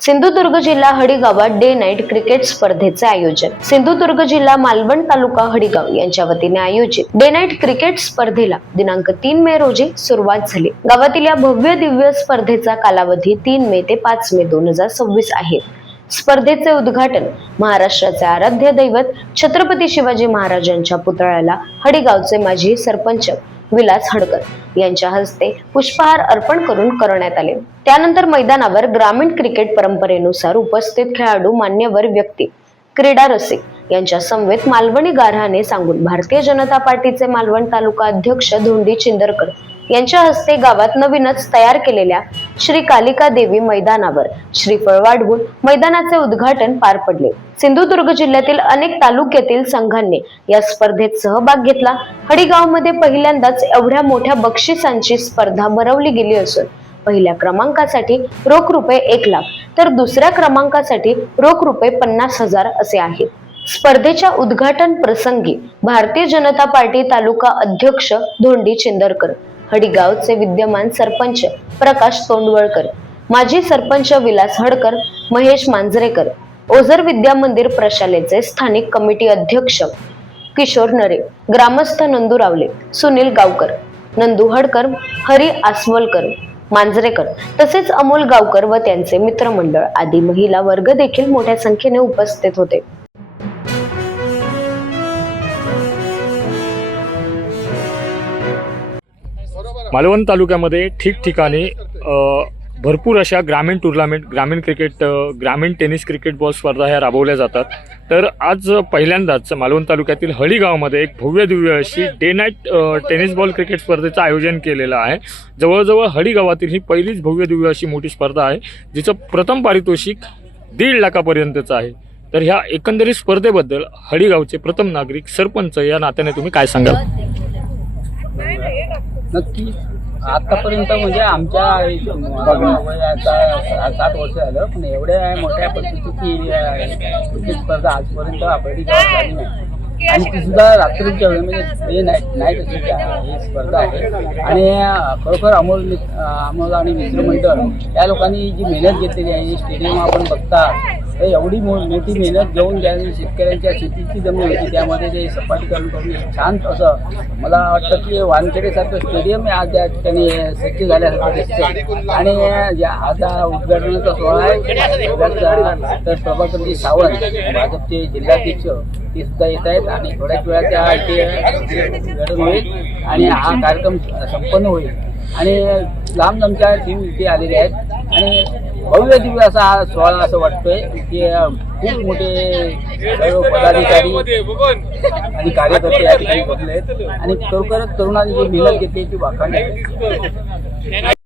सिंधुदुर्ग जिल्हा हडीगावात day night cricket स्पर्धेचे आयोजन। सिंधुदुर्ग जिल्हा मालवण तालुका हडीगाव यांच्या वतीने आयोजित डे नाईट क्रिकेट स्पर्धेला दिनांक 3 मे रोजी सुरुवात झाली। गावातील या भव्य दिव्य स्पर्धेचा कालावधी 3 मे ते 5 मे 2026 आहे। स्पर्धेचे उद्घाटन महाराष्ट्राचे आराध्य दैवत छत्रपती शिवाजी महाराजांच्या पुतळ्याला हडीगावचे माजी सरपंच विलास हडकर यांच्या हस्ते पुष्पहार अर्पण करून करण्यात आले। त्यानंतर मैदानावर ग्रामीण क्रिकेट परंपरेनुसार उपस्थित खेळाडू, मान्यवर व्यक्ती, क्रीडा रसिक यांच्या समवेत मालवणी गाऱ्हाणे सांगून भारतीय जनता पार्टीचे मालवण तालुका अध्यक्ष धोंडी चिंदरकर यांच्या हस्ते गावात नवीनच तयार केलेल्या श्री कालिका देवी मैदानावर श्रीफळ वाढवून मैदानाचे उद्घाटन पार पडले। सिंधुदुर्ग जिल्ह्यातील अनेक तालुक्यातील संघांनी या स्पर्धेत सहभाग घेतला। हडीगावमध्ये पहिल्यांदाच एवढ्या मोठ्या बक्षिसांची स्पर्धा भरवली गेली असून पहिल्या क्रमांकासाठी रोख रुपये 1 लाख तर दुसऱ्या क्रमांकासाठी रोख रुपये 50,000 असे आहे। स्पर्धेच्या उद्घाटन प्रसंगी भारतीय जनता पार्टी तालुका अध्यक्ष धोंडी चिंदरकर, हडीगावचे विद्यमान सरपंच प्रकाश तोंडवळकर, माजी सरपंच विलास हडकर, महेश मांजरेकर, ओझर विद्या मंदिर प्रशालेचे स्थानिक कमिटी अध्यक्ष किशोर नरे, ग्रामस्थ नंदू रावले, सुनील गावकर, नंदू हडकर, हरी आसवलकर, मांजरेकर तसेच अमोल गावकर व त्यांचे मित्रमंडळ आदी महिला वर्ग देखील मोठ्या संख्येने उपस्थित होते। मालवण तालुक्यामध्ये ठिकठिकाणी भरपूर अशा ग्रामीण टुर्नामेंट, ग्रामीण क्रिकेट, ग्रामीण टेनिस क्रिकेट बॉल स्पर्धा ह्या राबवल्या जातात। तर आज पहिल्यांदाच मालवण तालुक्यातील हडीगावमध्ये एक भव्य दिव्य अशी day night tennis ball cricket स्पर्धेचं आयोजन केलेलं आहे। जवळजवळ हडीगावातील ही पहिलीच भव्य दिव्य अशी मोठी स्पर्धा आहे, जिचं प्रथम पारितोषिक 1.5 लाखापर्यंतचं आहे। तर ह्या एकंदरीत स्पर्धेबद्दल हडीगावचे प्रथम नागरिक, सरपंच या नात्याने तुम्ही काय सांगाल? नक्की आतापर्यंत म्हणजे आमच्या वय आता 7 वर्ष झालं, पण एवढ्या मोठ्या पद्धतीची क्रिकेट स्पर्धा आजपर्यंत आपली झाली नाही। आणि ती सुद्धा रात्रीच्या वेळी म्हणजे डे नाईट अशी ही स्पर्धा आहे। आणि खरोखर अमोल आणि मित्रमंडळ या लोकांनी जी मेहनत घेतलेली आहे, स्टेडियम आपण बघता एवढी मोठी मेहनत घेऊन ज्यांनी शेतकऱ्यांच्या शेतीची जमीन होती त्यामध्ये ते सपाटीकरण करून छान असं मला वाटतं की वानखेडेसारखं स्टेडियम आज त्या ठिकाणी सज्ज झाल्यासारखं दिसतं। आणि आता उद्घाटनाचा सोहळा आहे, तर प्रभाकरजी सावंत भाजपचे जिल्हाध्यक्ष ते सुद्धा येत आहेत आणि थोड्याच वेळात त्या इथे उद्घाटन होईल आणि हा कार्यक्रम संपन्न होईल। आणि लांब लांबच्या टीम इथे आलेले आहेत आणि भव्य दिव्य असा हा सोहळा असं वाटतोय की खूप मोठे सर्व पदाधिकारी आणि कार्यकर्ते या ठिकाणी बसले आहेत आणि खरोखरच तरुणांनी जी मेहनत घेतली ती वाखाणली आहे।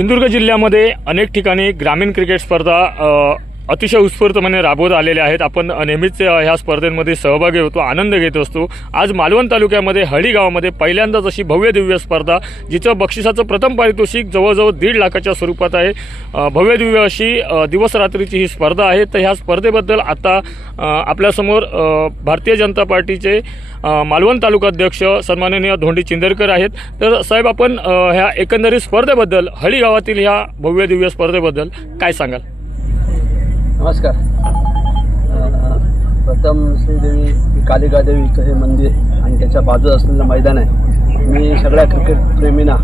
सिंधुदुर्ग जिल्ह्यामध्ये अनेक ठिकाणी ग्रामीण क्रिकेट स्पर्धा अतिशय उत्स्फूर्तपणे राबवत आलेल्या आहेत. आपण नेहमीच ह्या स्पर्धेमध्ये सहभागी होतो, आनंद घेत असतो. आज मालवण तालुक्यामध्ये हळी गावामध्ये पहिल्यांदाच अशी भव्य दिव्य स्पर्धा, जिचं बक्षिसाचं प्रथम पारितोषिक जवळजवळ 1.5 लाखाच्या स्वरूपात आहे. भव्य दिव्य अशी दिवस रात्रीची ही स्पर्धा आहे. तर ह्या स्पर्धेबद्दल आता आपल्यासमोर भारतीय जनता पार्टीचे मालवण तालुकाध्यक्ष सन्माननीय धोंडी चिंदरकर आहेत. तर साहेब, आपण ह्या एकंदरीत स्पर्धेबद्दल, हळी गावातील ह्या भव्य दिव्य स्पर्धेबद्दल काय सांगाल? नमस्कार. प्रथम श्रीदेवी कालिका देवीचं हे मंदिर आणि त्याच्या बाजूला असलेलं मैदान आहे. मी सगळ्या क्रिकेट प्रेमींना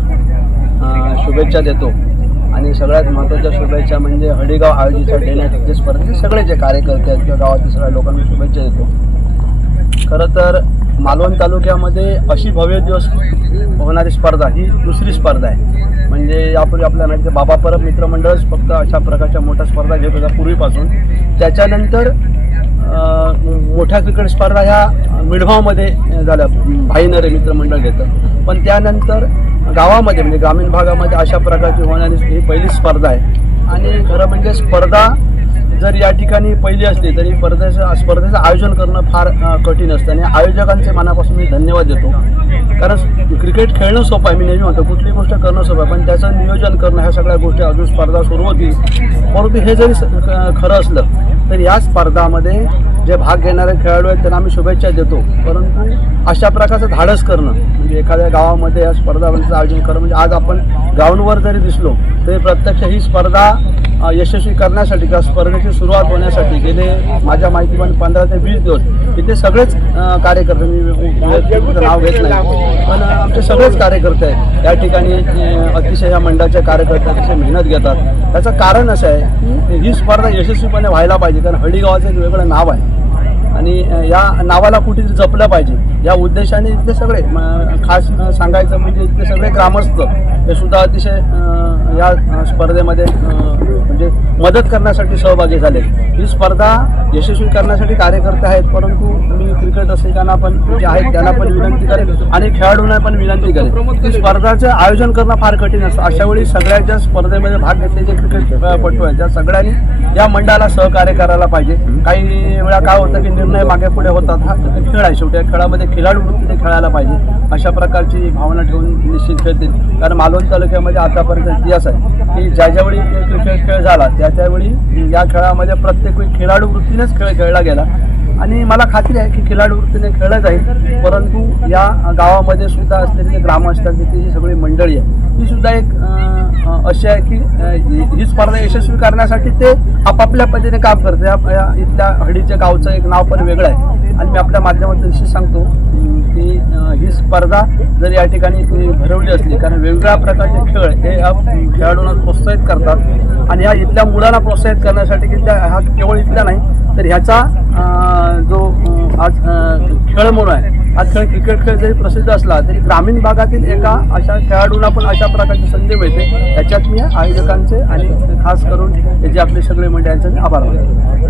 शुभेच्छा देतो आणि सगळ्यात महत्त्वाच्या शुभेच्छा म्हणजे हळीगाव आयोजित डे नाईट क्रिकेट स्पर्धेचे सगळे जे कार्यकर्ते आहेत किंवा गावातील सगळ्या लोकांना शुभेच्छा देतो. खरं तर मालवण तालुक्यामध्ये अशी भव्य दिवस होणारी स्पर्धा ही दुसरी स्पर्धा आहे. म्हणजे यापूर्वी आपल्याला माहिती बाबा परब मित्रमंडळच फक्त अशा प्रकारच्या मोठ्या स्पर्धा घेत होता पूर्वीपासून. त्याच्यानंतर मोठ्या क्रिकेट स्पर्धा ह्या मिडभावमध्ये झाल्या, भाईनरे मित्रमंडळ घेतं. पण त्यानंतर गावामध्ये म्हणजे ग्रामीण भागामध्ये अशा प्रकारची होणारी ही पहिली स्पर्धा आहे. आणि खरं म्हणजे स्पर्धा जर या ठिकाणी पहिली असली तरी स्पर्धेचं आयोजन करणं फार कठीण असतं आणि आयोजकांचे मनापासून मी धन्यवाद देतो. कारण क्रिकेट खेळणं सोपं आहे, मी नेहमी म्हणतो कुठली गोष्ट करणं सोपं आहे, पण त्याचं नियोजन करणं ह्या सगळ्या गोष्टी अजून स्पर्धा सुरू होतील. परंतु हे जरी खरं असलं तर या स्पर्धामध्ये जे भाग घेणारे खेळाडू आहेत त्यांना आम्ही शुभेच्छा देतो. परंतु अशा प्रकारचं धाडस करणं म्हणजे एखाद्या गावामध्ये या स्पर्धांचं आयोजन करणं म्हणजे आज आपण ग्राउंडवर जरी दिसलो तरी प्रत्यक्ष ही स्पर्धा यशस्वी करण्यासाठी किंवा स्पर्धेची सुरुवात होण्यासाठी गेले माझ्या माहितीप्रमाणे 15 ते 20 दिवस इथे सगळेच कार्यकर्ते, मी नाव घेत नाही पण आमचे सगळेच कार्यकर्ते आहेत या ठिकाणी अतिशय या मंडळाचे कार्यकर्ते अतिशय मेहनत घेतात. त्याचं कारण असं आहे की ही स्पर्धा यशस्वीपणे व्हायला पाहिजे. कारण हळी गावाचं एक वेगळं नाव आहे आणि या नावाला कुठेतरी जपलं पाहिजे या उद्देशाने इथले सगळे खास सांगायचं म्हणजे इथले सगळे ग्रामस्थ हे सुद्धा अतिशय या स्पर्धेमध्ये म्हणजे मदत करण्यासाठी सहभागी झाले. ही स्पर्धा यशस्वी करण्यासाठी कार्यकर्ते आहेत. परंतु मी क्रिकेट रसिकांना पण जे आहेत त्यांना पण विनंती करेन आणि खेळाडूंना पण विनंती करेन की स्पर्धाचं आयोजन करणं फार कठीण असतं. अशा वेळी सगळ्या ज्या स्पर्धेमध्ये भाग घेतले जे क्रिकेटपटू आहेत त्या सगळ्यांनी या मंडळाला सहकार्य करायला पाहिजे. काही वेळा काय होतं की निर्णय मागे पुढे होतात. हा खेळ आहे, शेवटी खेळामध्ये खिलाडू वृत्तीने खेळायला पाहिजे अशा प्रकारची भावना ठेवून निश्चित खेळतील. कारण मालवण तालुक्यामध्ये आतापर्यंत इतिहास आहे की ज्यावेळी क्रिकेट खेळ झाला त्यावेळी या खेळामध्ये प्रत्येक वेळी खिलाडू वृत्तीनेच खेळ खेळला गेला आणि मला खात्री आहे की खिलाडू वृत्तीने खेळलं जाईल. परंतु या गावामध्ये सुद्धा असलेली जे ग्रामस्थ आहेत जी सगळी मंडळी आहे ही सुद्धा एक अशी आहे की ही स्पर्धा यशस्वी करण्यासाठी ते आपापल्या पद्धतीने काम करते. या इथल्या हळीच्या गावचं एक नाव पण वेगळं आहे आणि मी आपल्या माध्यमातून निश्चित सांगतो की ही स्पर्धा जर या ठिकाणी भरवली असली कारण वेगवेगळ्या प्रकारचे खेळ हे खेळाडूंना प्रोत्साहित करतात आणि ह्या इथल्या मुलांना प्रोत्साहित करण्यासाठी की हा केवळ इथला नाही तर ह्याचा जो आज खेळ म्हणून आहे, हा खेळ क्रिकेट खेळ जरी प्रसिद्ध असला तरी ग्रामीण भागातील एका अशा खेळाडूंना पण अशा प्रकारची संधी मिळते. त्याच्यात मी आयोजकांचे आणि खास करून जे आपले सगळे मंडळांचे आभार मानतो.